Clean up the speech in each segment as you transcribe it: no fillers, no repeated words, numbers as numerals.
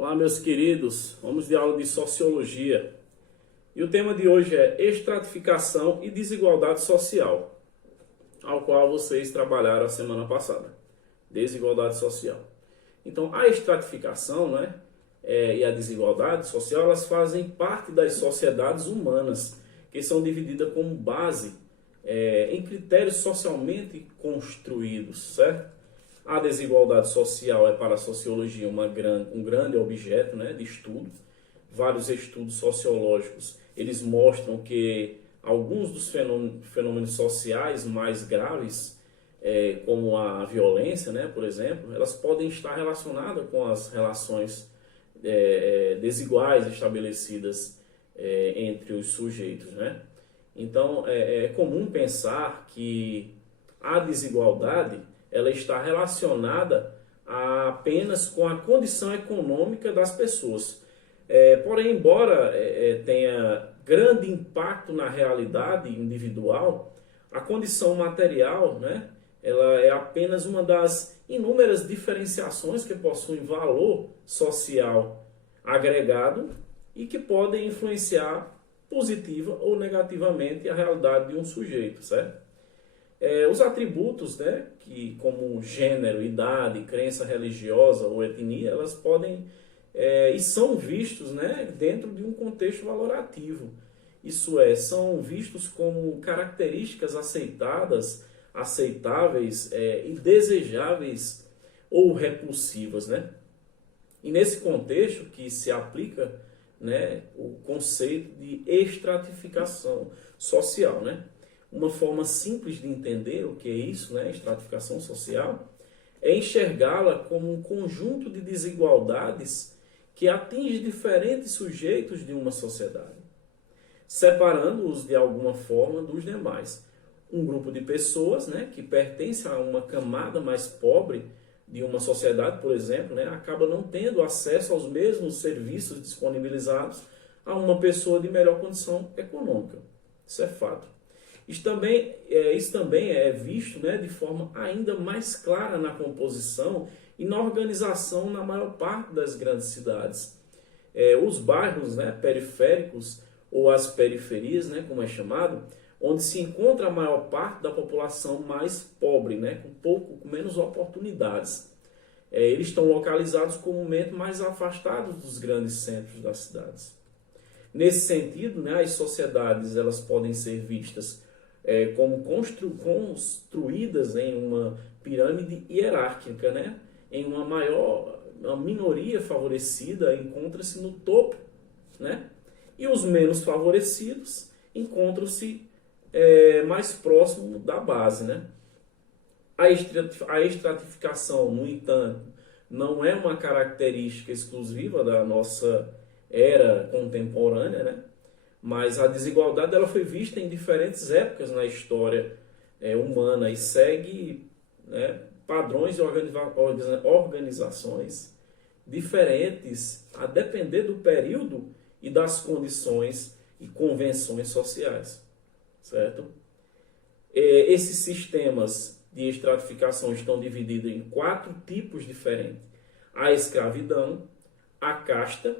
Olá, meus queridos, vamos de aula de Sociologia. E o tema de hoje é estratificação e desigualdade social, ao qual vocês trabalharam a semana passada. Desigualdade social. Então, a estratificação, e a desigualdade social, elas fazem parte das sociedades humanas, que são divididas como base em critérios socialmente construídos, certo? A desigualdade social é para a sociologia um grande objeto, de estudo. Vários estudos sociológicos eles mostram que alguns dos fenômenos sociais mais graves, como a violência, por exemplo, elas podem estar relacionadas com as relações desiguais estabelecidas entre os sujeitos. Então, é comum pensar que a desigualdade ela está relacionada apenas com a condição econômica das pessoas. Porém, embora tenha grande impacto na realidade individual, a condição material, ela é apenas uma das inúmeras diferenciações que possuem valor social agregado e que podem influenciar positiva ou negativamente a realidade de um sujeito, certo? Os atributos, que como gênero, idade, crença religiosa ou etnia, elas podem e são vistos, dentro de um contexto valorativo. Isso é, são vistos como características aceitáveis e desejáveis ou repulsivas, E nesse contexto que se aplica, o conceito de estratificação social, Uma forma simples de entender o que é isso, estratificação social, é enxergá-la como um conjunto de desigualdades que atinge diferentes sujeitos de uma sociedade, separando-os de alguma forma dos demais. Um grupo de pessoas, que pertence a uma camada mais pobre de uma sociedade, por exemplo, acaba não tendo acesso aos mesmos serviços disponibilizados a uma pessoa de melhor condição econômica. Isso é fato. Isso também é visto de forma ainda mais clara na composição e na organização na maior parte das grandes cidades. Os bairros periféricos, ou as periferias, como é chamado, onde se encontra a maior parte da população mais pobre, com menos oportunidades. Eles estão localizados comumente mais afastados dos grandes centros das cidades. Nesse sentido, as sociedades elas podem ser vistas como construídas em uma pirâmide hierárquica, em uma minoria favorecida encontra-se no topo, e os menos favorecidos encontram-se mais próximo da base, A estratificação, no entanto, não é uma característica exclusiva da nossa era contemporânea, mas a desigualdade ela foi vista em diferentes épocas na história humana e segue padrões de organizações diferentes a depender do período e das condições e convenções sociais, certo? Esses sistemas de estratificação estão divididos em 4 tipos diferentes: a escravidão, a casta,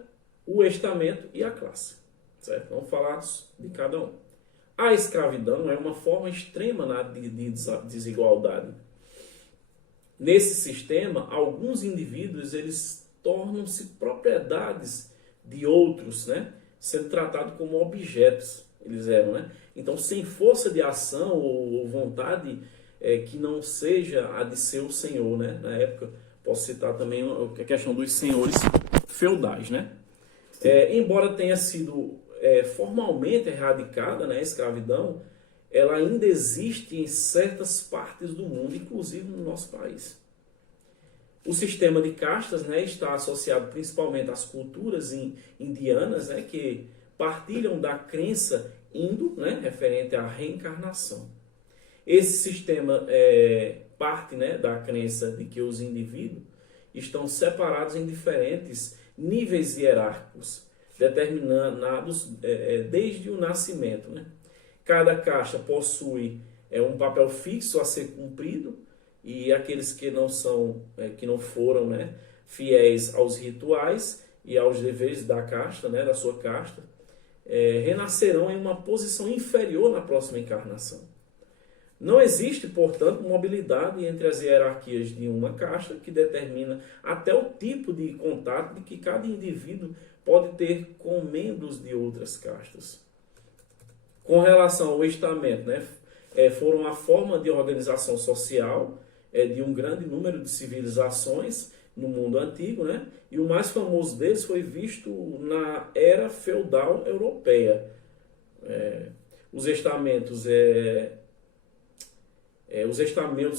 o estamento e a classe. Certo? Vamos falar de cada um. A escravidão é uma forma extrema de desigualdade. Nesse sistema, alguns indivíduos eles tornam-se propriedades de outros, sendo tratados como objetos. Eles eram, Então, sem força de ação ou vontade que não seja a de seu senhor, Na época, posso citar também a questão dos senhores feudais, Embora tenha sido formalmente erradicada, a escravidão, ela ainda existe em certas partes do mundo, inclusive no nosso país. O sistema de castas está associado principalmente às culturas indianas, que partilham da crença hindu, referente à reencarnação. Esse sistema parte da crença de que os indivíduos estão separados em diferentes níveis hierárquicos, determinados desde o nascimento. Cada casta possui um papel fixo a ser cumprido e aqueles que não foram fiéis aos rituais e aos deveres da casta, né, da sua casta, renascerão em uma posição inferior na próxima encarnação. Não existe, portanto, mobilidade entre as hierarquias de uma casta que determina até o tipo de contato de que cada indivíduo pode ter com membros de outras castas. Com relação ao estamento, né, foram a forma de organização social de um grande número de civilizações no mundo antigo, né, e o mais famoso deles foi visto na era feudal europeia. Os estamentos,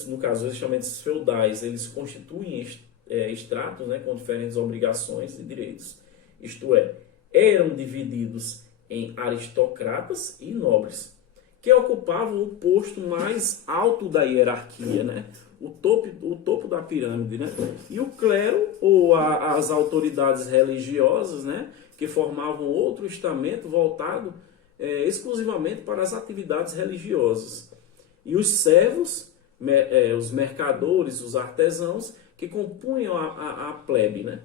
no caso, os estamentos feudais, eles constituem estratos, né, com diferentes obrigações e direitos. Isto é, eram divididos em aristocratas e nobres, que ocupavam o posto mais alto da hierarquia, né? O topo da pirâmide, né? E o clero, ou as autoridades religiosas, né? Que formavam outro estamento voltado exclusivamente para as atividades religiosas. E os servos, os mercadores, os artesãos, que compunham a plebe, né?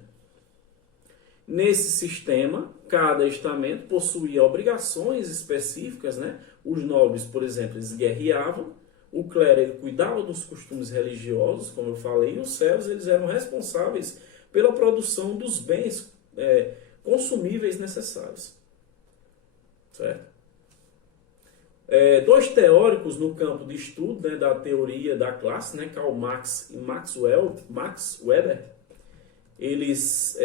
Nesse sistema, cada estamento possuía obrigações específicas, né? Os nobres, por exemplo, eles guerreavam, o clero ele cuidava dos costumes religiosos, como eu falei, e os servos eles eram responsáveis pela produção dos bens consumíveis necessários. Certo? Dois teóricos no campo de estudo, né, da teoria da classe, né, Karl Marx e Max Weber, eles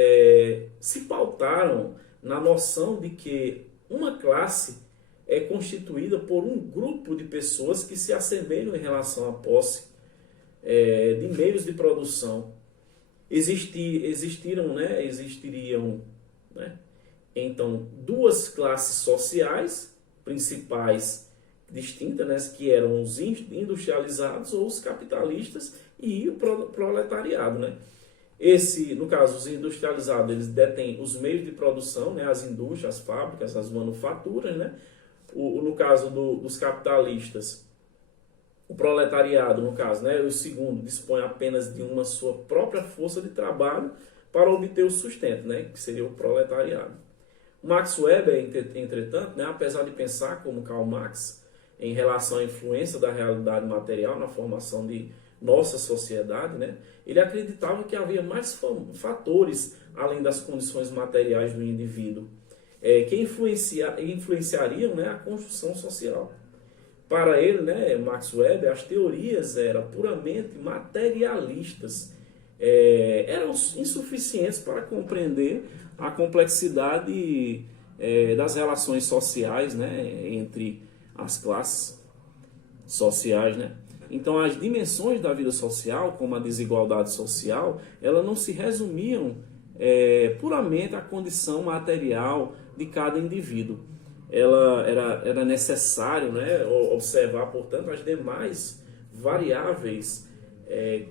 se pautaram na noção de que uma classe é constituída por um grupo de pessoas que se assemelham em relação à posse de meios de produção. Existiriam, né, então, duas classes sociais principais distintas, né, que eram os industrializados ou os capitalistas e o proletariado, né? No caso, os industrializados, eles detêm os meios de produção, né, as indústrias, as fábricas, as manufaturas, né? No caso dos capitalistas, o proletariado, no caso, né, o segundo, dispõe apenas de uma sua própria força de trabalho para obter o sustento, né, que seria o proletariado. Max Weber, entretanto, né, apesar de pensar como Karl Marx em relação à influência da realidade material na formação de nossa sociedade, né, ele acreditava que havia mais fatores além das condições materiais do indivíduo que influenciariam, né, a construção social. Para ele, né, Max Weber, as teorias eram puramente materialistas, eram insuficientes para compreender a complexidade das relações sociais, né, entre as classes sociais, né? Então, as dimensões da vida social, como a desigualdade social, elas não se resumiam puramente à condição material de cada indivíduo. Era necessário, né, observar, portanto, as demais variáveis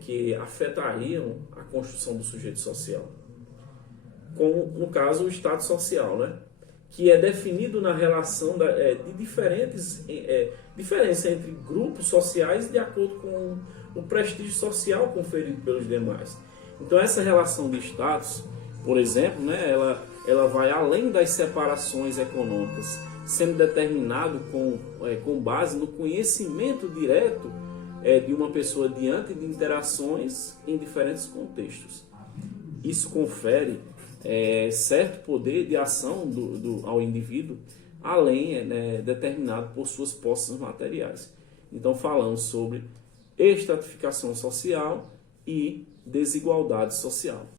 que afetariam a construção do sujeito social. Como, no caso, o estado social, né, que é definido na relação de diferença entre grupos sociais de acordo com o prestígio social conferido pelos demais. Então, essa relação de status, por exemplo, né, ela vai além das separações econômicas, sendo determinado com base no conhecimento direto de uma pessoa diante de interações em diferentes contextos. Isso confere certo poder de ação ao indivíduo, além determinado por suas posses materiais. Então falamos sobre estratificação social e desigualdade social.